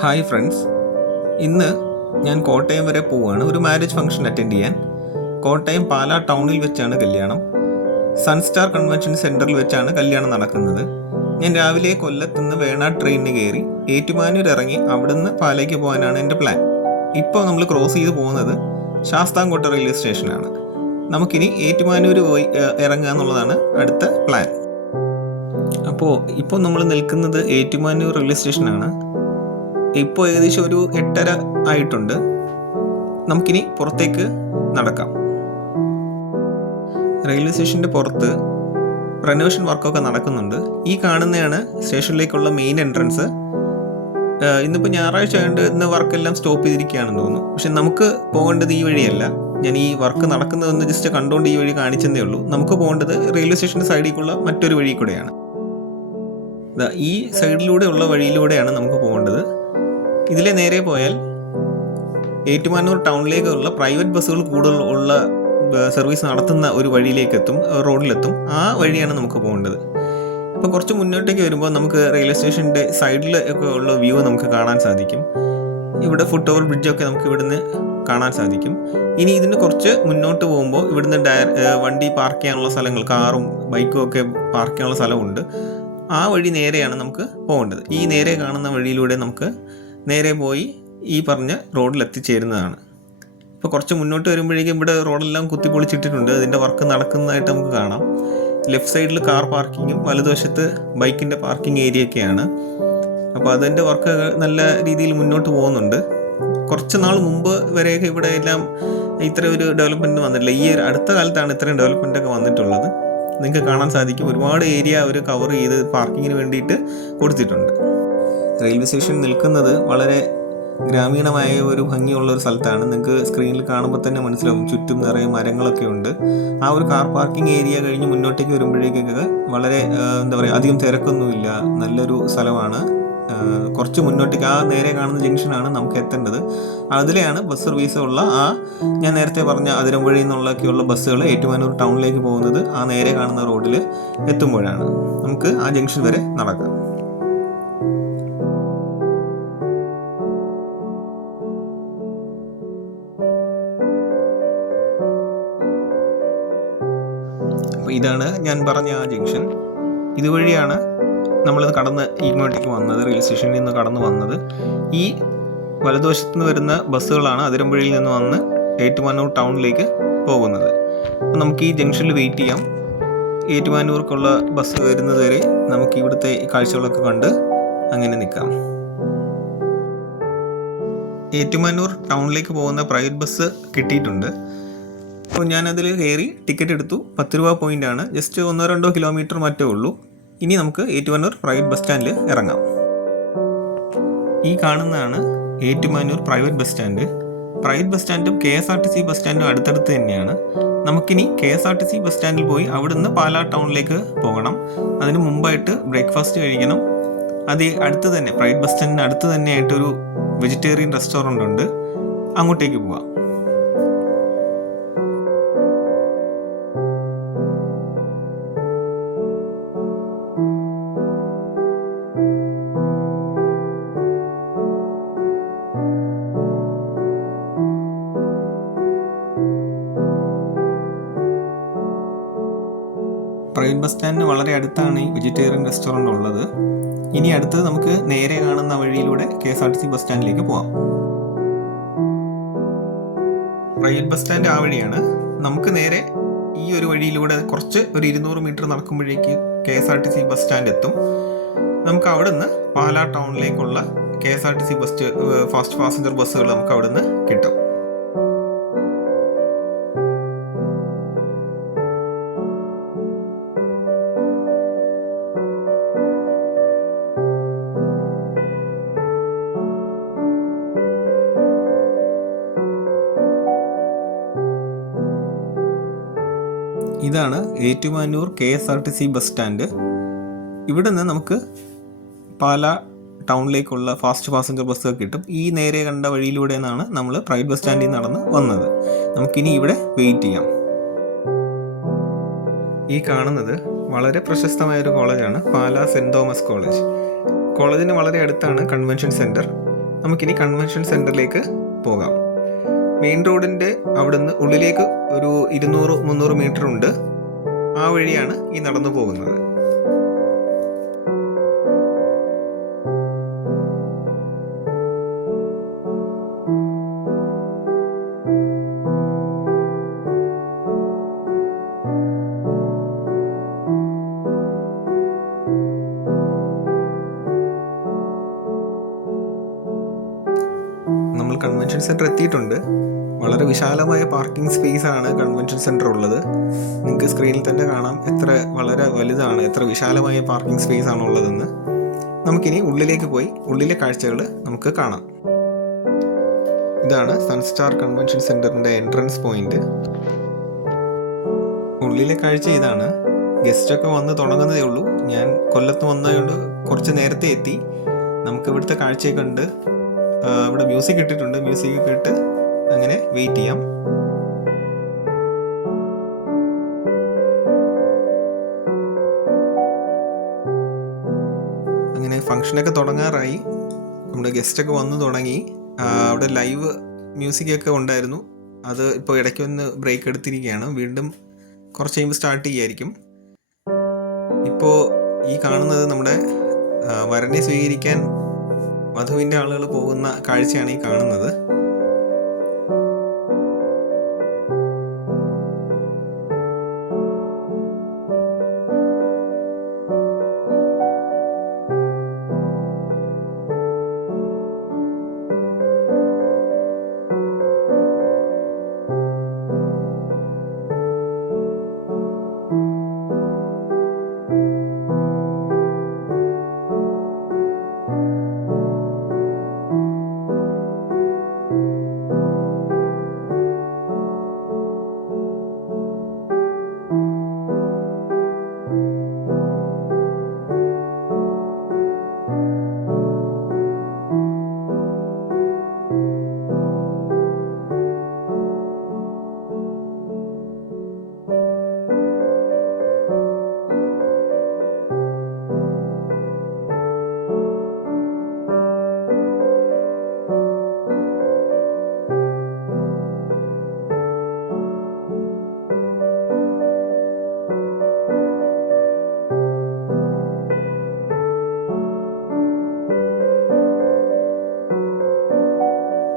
Hi friends, ഇന്ന് ഞാൻ കോട്ടയം വരെ പോവുകയാണ് ഒരു മാരേജ് ഫംഗ്ഷൻ അറ്റൻഡ് ചെയ്യാൻ. കോട്ടയം പാലാ ടൗണിൽ വെച്ചാണ് കല്യാണം. സൺസ്റ്റാർ കൺവെൻഷൻ സെൻറ്ററിൽ വെച്ചാണ് കല്യാണം നടക്കുന്നത്. ഞാൻ രാവിലെ കൊല്ലത്തുനിന്ന് വേണാട് ട്രെയിനിന് കയറി ഏറ്റുമാനൂർ ഇറങ്ങി അവിടുന്ന് പാലയ്ക്ക് പോകാനാണ് എൻ്റെ പ്ലാൻ. ഇപ്പോൾ നമ്മൾ ക്രോസ് ചെയ്ത് പോകുന്നത് ശാസ്താംകോട്ട റെയിൽവേ സ്റ്റേഷനാണ്. നമുക്കിനി ഏറ്റുമാനൂർ പോയി ഇറങ്ങുക എന്നുള്ളതാണ് അടുത്ത പ്ലാൻ. ഇപ്പോൾ നമ്മൾ നിൽക്കുന്നത് ഏറ്റുമാനൂർ റെയിൽവേ സ്റ്റേഷനാണ്. ഇപ്പോൾ ഏകദേശം ഒരു 8:30 ആയിട്ടുണ്ട്. നമുക്കിനി പുറത്തേക്ക് നടക്കാം. റെയിൽവേ സ്റ്റേഷൻ്റെ പുറത്ത് റെനോവേഷൻ വർക്കൊക്കെ നടക്കുന്നുണ്ട്. ഈ കാണുന്നതാണ് സ്റ്റേഷനിലേക്കുള്ള മെയിൻ എൻട്രൻസ്. ഇന്നിപ്പോൾ ഞായറാഴ്ച ആയതുകൊണ്ട് ഇന്ന് വർക്കെല്ലാം സ്റ്റോപ്പ് ചെയ്തിരിക്കുകയാണെന്ന് തോന്നുന്നു. പക്ഷെ നമുക്ക് പോകേണ്ടത് ഈ വഴിയല്ല. ഞാൻ ഈ വർക്ക് നടക്കുന്നതെന്ന് ജസ്റ്റ് കണ്ടുകൊണ്ട് ഈ വഴി കാണിച്ചതേ ഉള്ളൂ. നമുക്ക് പോകേണ്ടത് റെയിൽവേ സ്റ്റേഷൻ്റെ സൈഡിലേക്കുള്ള മറ്റൊരു വഴി കൂടെയാണ്. ഈ സൈഡിലൂടെയുള്ള വഴിയിലൂടെയാണ് നമുക്ക് പോകേണ്ടത്. ഇതിലെ നേരെ പോയാൽ ഏറ്റുമാനൂർ ടൗണിലേക്കുള്ള പ്രൈവറ്റ് ബസ്സുകൾ കൂടുതൽ ഉള്ള സർവീസ് നടത്തുന്ന ഒരു വഴിയിലേക്കെത്തും, റോഡിലെത്തും. ആ വഴിയാണ് നമുക്ക് പോകേണ്ടത്. ഇപ്പോൾ കുറച്ച് മുന്നോട്ടേക്ക് വരുമ്പോൾ നമുക്ക് റെയിൽവേ സ്റ്റേഷൻ്റെ സൈഡിൽ ഒക്കെ ഉള്ള വ്യൂ നമുക്ക് കാണാൻ സാധിക്കും. ഇവിടെ ഫുട് ഓവർ ബ്രിഡ്ജൊക്കെ നമുക്ക് ഇവിടുന്ന് കാണാൻ സാധിക്കും. ഇനി ഇതിന് കുറച്ച് മുന്നോട്ട് പോകുമ്പോൾ ഇവിടുന്ന് വണ്ടി പാർക്ക് ചെയ്യാനുള്ള സ്ഥലങ്ങൾ, കാറും ബൈക്കും ഒക്കെ പാർക്ക് ചെയ്യാനുള്ള സ്ഥലമുണ്ട്. ആ വഴി നേരെയാണ് നമുക്ക് പോകേണ്ടത്. ഈ നേരെ കാണുന്ന വഴിയിലൂടെ നമുക്ക് നേരെ പോയി ഈ പറഞ്ഞ റോഡിൽ എത്തിച്ചേരുന്നതാണ്. ഇപ്പോൾ കുറച്ച് മുന്നോട്ട് വരുമ്പോഴേക്കും ഇവിടെ റോഡെല്ലാം കുത്തിപ്പൊളിച്ചിട്ടിട്ടുണ്ട്. അതിൻ്റെ വർക്ക് നടക്കുന്നതായിട്ട് നമുക്ക് കാണാം. ലെഫ്റ്റ് സൈഡിൽ കാർ പാർക്കിങ്ങും വലതുവശത്ത് ബൈക്കിൻ്റെ പാർക്കിംഗ് ഏരിയയൊക്കെയാണ്. അപ്പോൾ അതിൻ്റെ വർക്ക് നല്ല രീതിയിൽ മുന്നോട്ട് പോകുന്നുണ്ട്. കുറച്ച് നാൾ മുമ്പ് വരെയൊക്കെ ഇവിടെ എല്ലാം ഇത്ര ഒരു ഡെവലപ്മെൻറ്റ് വന്നിട്ടില്ല. ഈ അടുത്ത കാലത്താണ് ഇത്രയും ഡെവലപ്മെൻറ്റൊക്കെ വന്നിട്ടുള്ളത്. നിങ്ങൾക്ക് കാണാൻ സാധിക്കും, ഒരുപാട് ഏരിയ അവർ കവർ ചെയ്ത് പാർക്കിങ്ങിന് വേണ്ടിയിട്ട് കൊടുത്തിട്ടുണ്ട്. റെയിൽവേ സ്റ്റേഷൻ നിൽക്കുന്നത് വളരെ ഗ്രാമീണമായ ഒരു ഭംഗിയുള്ള ഒരു സ്ഥലത്താണ്. നിങ്ങൾക്ക് സ്ക്രീനിൽ കാണുമ്പോൾ തന്നെ മനസ്സിലാവും, ചുറ്റും നിറയെ മരങ്ങളൊക്കെ ഉണ്ട്. ആ ഒരു കാർ പാർക്കിംഗ് ഏരിയ കഴിഞ്ഞ് മുന്നോട്ടേക്ക് വരുമ്പോഴേക്കൊക്കെ വളരെ അധികം തിരക്കൊന്നുമില്ല, നല്ലൊരു സ്ഥലമാണ്. കുറച്ച് മുന്നോട്ടേക്ക് ആ നേരെ കാണുന്ന ജംഗ്ഷനാണ് നമുക്ക് എത്തേണ്ടത്. അതിലെയാണ് ബസ് സർവീസ് ഉള്ള ഞാൻ നേരത്തെ പറഞ്ഞ അതിരമ്പുഴയിൽ നിന്നുള്ളൊക്കെയുള്ള ബസ്സുകൾ ഏറ്റുമാനൂർ ടൗണിലേക്ക് പോകുന്നത്. ആ നേരെ കാണുന്ന റോഡിൽ എത്തുമ്പോഴാണ്. നമുക്ക് ആ ജംഗ്ഷൻ വരെ നടക്കാം. ഇതാണ് ഞാൻ പറഞ്ഞ ആ ജംഗ്ഷൻ. ഇതുവഴിയാണ് നമ്മളിത് കടന്ന് ഇങ്ങോട്ടേക്ക് വന്നത്, റെയിൽവേ സ്റ്റേഷനിൽ നിന്ന് കടന്നു വന്നത്. ഈ വലതുവശത്ത് നിന്ന് വരുന്ന ബസ്സുകളാണ് അതിരമ്പുഴയിൽ നിന്ന് വന്ന് ഏറ്റുമാനൂർ ടൗണിലേക്ക് പോകുന്നത്. അപ്പോൾ നമുക്ക് ഈ ജംഗ്ഷനിൽ വെയിറ്റ് ചെയ്യാം. ഏറ്റുമാനൂർക്കുള്ള ബസ് വരുന്നത് വരെ നമുക്ക് ഇവിടുത്തെ കാഴ്ചകളൊക്കെ കണ്ട് അങ്ങനെ നിൽക്കാം. ഏറ്റുമാനൂർ ടൗണിലേക്ക് പോകുന്ന പ്രൈവറ്റ് ബസ് കിട്ടിയിട്ടുണ്ട്. അപ്പോൾ ഞാനതിൽ കയറി ടിക്കറ്റ് എടുത്തു. 10 രൂപ പോയിൻ്റാണ്. ജസ്റ്റ് 1-2 കിലോമീറ്റർ മറ്റേ ഉള്ളൂ. ഇനി നമുക്ക് ഏറ്റുമാനൂർ പ്രൈവറ്റ് ബസ് സ്റ്റാൻഡിൽ ഇറങ്ങാം. ഈ കാണുന്നതാണ് Ettumanoor private bus stand. Private bus സ്റ്റാൻഡും KSRTC ബസ് സ്റ്റാൻഡും അടുത്തടുത്ത് തന്നെയാണ്. നമുക്കിനി KSRTC ബസ് സ്റ്റാൻഡിൽ പോയി അവിടുന്ന് പാലാ ടൗണിലേക്ക് പോകണം. അതിന് മുമ്പായിട്ട് ബ്രേക്ക്ഫാസ്റ്റ് കഴിക്കണം. അത് അടുത്ത് തന്നെ, പ്രൈവറ്റ് ബസ് സ്റ്റാൻഡിന് അടുത്ത് തന്നെയായിട്ടൊരു വെജിറ്റേറിയൻ റെസ്റ്റോറൻ്റ് ഉണ്ട്. അങ്ങോട്ടേക്ക് പോവാം. പ്രൈവറ്റ് ബസ് സ്റ്റാൻഡിന് വളരെ അടുത്താണ് ഈ വെജിറ്റേറിയൻ റെസ്റ്റോറൻ്റ് ഉള്ളത്. ഇനി അടുത്തത് നമുക്ക് നേരെ കാണുന്ന വഴിയിലൂടെ KSRTC ബസ് സ്റ്റാൻഡിലേക്ക് പോവാം. പ്രൈവറ്റ് ബസ് സ്റ്റാൻഡ് ആ വഴിയാണ്. നമുക്ക് നേരെ ഈ ഒരു വഴിയിലൂടെ കുറച്ച് ഒരു 200 മീറ്റർ നടക്കുമ്പോഴേക്ക് KSRTC ബസ് സ്റ്റാൻഡ് എത്തും. നമുക്ക് അവിടെ നിന്ന് പാലാ ടൗണിലേക്കുള്ള KSRTC ഫാസ്റ്റ് പാസഞ്ചർ ബസ്സുകൾ നമുക്ക് അവിടെ നിന്ന് കിട്ടും. ഇതാണ് ഏറ്റുമാനൂർ KSRTC ബസ് സ്റ്റാൻഡ്. ഇവിടെ നിന്ന് നമുക്ക് പാലാ ടൗണിലേക്കുള്ള ഫാസ്റ്റ് പാസഞ്ചർ ബസ്സുകൾ കിട്ടും. ഈ നേരെ കണ്ട വഴിയിലൂടെ നിന്നാണ് നമ്മൾ പ്രൈവറ്റ് ബസ് സ്റ്റാൻഡിൽ നടന്ന് വന്നത്. നമുക്കിനി ഇവിടെ വെയിറ്റ് ചെയ്യാം. ഈ കാണുന്നത് വളരെ പ്രശസ്തമായൊരു കോളേജാണ്, പാലാ സെൻറ് തോമസ് കോളേജ്. കോളേജിന് വളരെ അടുത്താണ് കൺവെൻഷൻ സെൻറ്റർ. നമുക്കിനി കൺവെൻഷൻ സെൻറ്ററിലേക്ക് പോകാം. മെയിൻ റോഡിൻ്റെ അവിടുന്ന് ഉള്ളിലേക്ക് ഒരു 200-300 മീറ്റർ ഉണ്ട്. ആ വഴിയാണ് ഈ നടന്നു പോകുന്നത്. നമ്മൾ കൺവെൻഷൻ സെൻറ്റർ എത്തിയിട്ടുണ്ട്. വളരെ വിശാലമായ പാർക്കിംഗ് സ്പേസ് ആണ് കൺവെൻഷൻ സെൻറ്റർ ഉള്ളത്. നിങ്ങൾക്ക് സ്ക്രീനിൽ തന്നെ കാണാം വളരെ വലുതാണ്, എത്ര വിശാലമായ പാർക്കിംഗ് സ്പേസ് ആണ് ഉള്ളതെന്ന്. നമുക്കിനി ഉള്ളിലേക്ക് പോയി ഉള്ളിലെ കാഴ്ചകൾ നമുക്ക് കാണാം. ഇതാണ് സൺസ്റ്റാർ കൺവെൻഷൻ സെൻറ്ററിൻ്റെ എൻട്രൻസ് പോയിന്റ്. ഉള്ളിലെ കാഴ്ച ഇതാണ്. ഗസ്റ്റൊക്കെ വന്ന് തുടങ്ങുന്നതേ ഉള്ളൂ. ഞാൻ കൊല്ലത്ത് വന്നതുകൊണ്ട് കുറച്ച് നേരത്തെ എത്തി. നമുക്ക് ഇവിടുത്തെ കാഴ്ചയൊക്കെ ഉണ്ട്. ഇവിടെ മ്യൂസിക് ഇട്ടിട്ടുണ്ട്. മ്യൂസിക് കേട്ട് അങ്ങനെ വെയിറ്റ് ചെയ്യാം. അങ്ങനെ ഫംഗ്ഷനൊക്കെ തുടങ്ങാറായി. നമ്മുടെ ഗസ്റ്റൊക്കെ വന്ന് തുടങ്ങി. അവിടെ ലൈവ് മ്യൂസിക്കൊക്കെ ഉണ്ടായിരുന്നു. അത് ഇപ്പോൾ ഇടയ്ക്കൊന്ന് ബ്രേക്ക് എടുത്തിരിക്കുകയാണ്. വീണ്ടും കുറച്ച് കഴിയുമ്പോൾ സ്റ്റാർട്ട് ചെയ്യായിരിക്കും. ഇപ്പോൾ ഈ കാണുന്നത് നമ്മുടെ വരനെ സ്വീകരിക്കാൻ വധുവിൻ്റെ ആളുകൾ പോകുന്ന കാഴ്ചയാണ് ഈ കാണുന്നത്.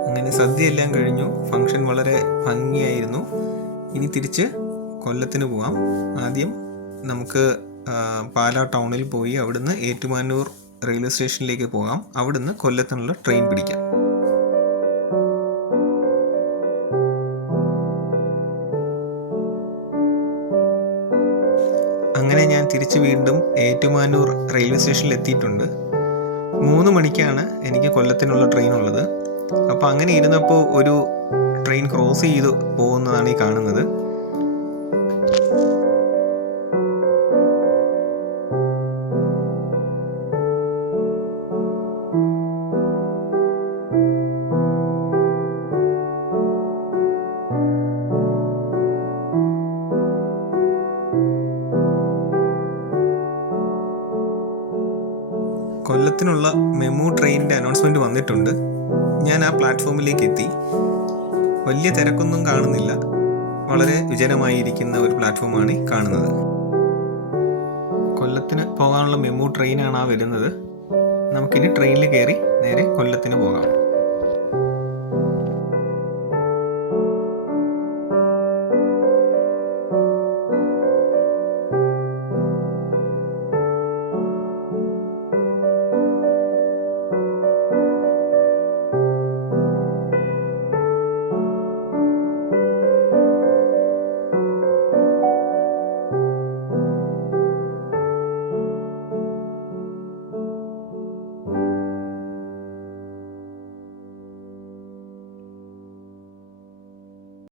അങ്ങനെ സദ്യയെല്ലാം കഴിഞ്ഞു. ഫംഗ്ഷൻ വളരെ ഭംഗിയായിരുന്നു. ഇനി തിരിച്ച് കൊല്ലത്തിന് പോകാം. ആദ്യം നമുക്ക് പാലാ ടൗണിൽ പോയി അവിടുന്ന് ഏറ്റുമാനൂർ റെയിൽവേ സ്റ്റേഷനിലേക്ക് പോകാം. അവിടുന്ന് കൊല്ലത്തിനുള്ള ട്രെയിൻ പിടിക്കാം. അങ്ങനെ ഞാൻ തിരിച്ച് വീണ്ടും ഏറ്റുമാനൂർ റെയിൽവേ സ്റ്റേഷനിൽ എത്തിയിട്ടുണ്ട്. 3 മണിക്കാണ് എനിക്ക് കൊല്ലത്തിനുള്ള ട്രെയിൻ ഉള്ളത്. അപ്പോൾ അങ്ങനെ ഇരുന്നപ്പോൾ ഒരു ട്രെയിൻ ക്രോസ് ചെയ്ത് പോകുന്നതാണ് ഈ കാണുന്നത്. കൊല്ലത്തിനുള്ള മെമു ട്രെയിനിൻ്റെ അനൗൺസ്മെൻറ്റ് വന്നിട്ടുണ്ട്. ഞാൻ ആ പ്ലാറ്റ്ഫോമിലേക്ക് എത്തി. വലിയ തിരക്കൊന്നും കാണുന്നില്ല. വളരെ വിജനമായിരിക്കുന്ന ഒരു പ്ലാറ്റ്ഫോമാണ് ഈ കാണുന്നത്. കൊല്ലത്തിന് പോകാനുള്ള മെമു ട്രെയിനാണ് ആ വരുന്നത്. നമുക്കിനി ട്രെയിനിൽ കയറി നേരെ കൊല്ലത്തിന് പോകാം.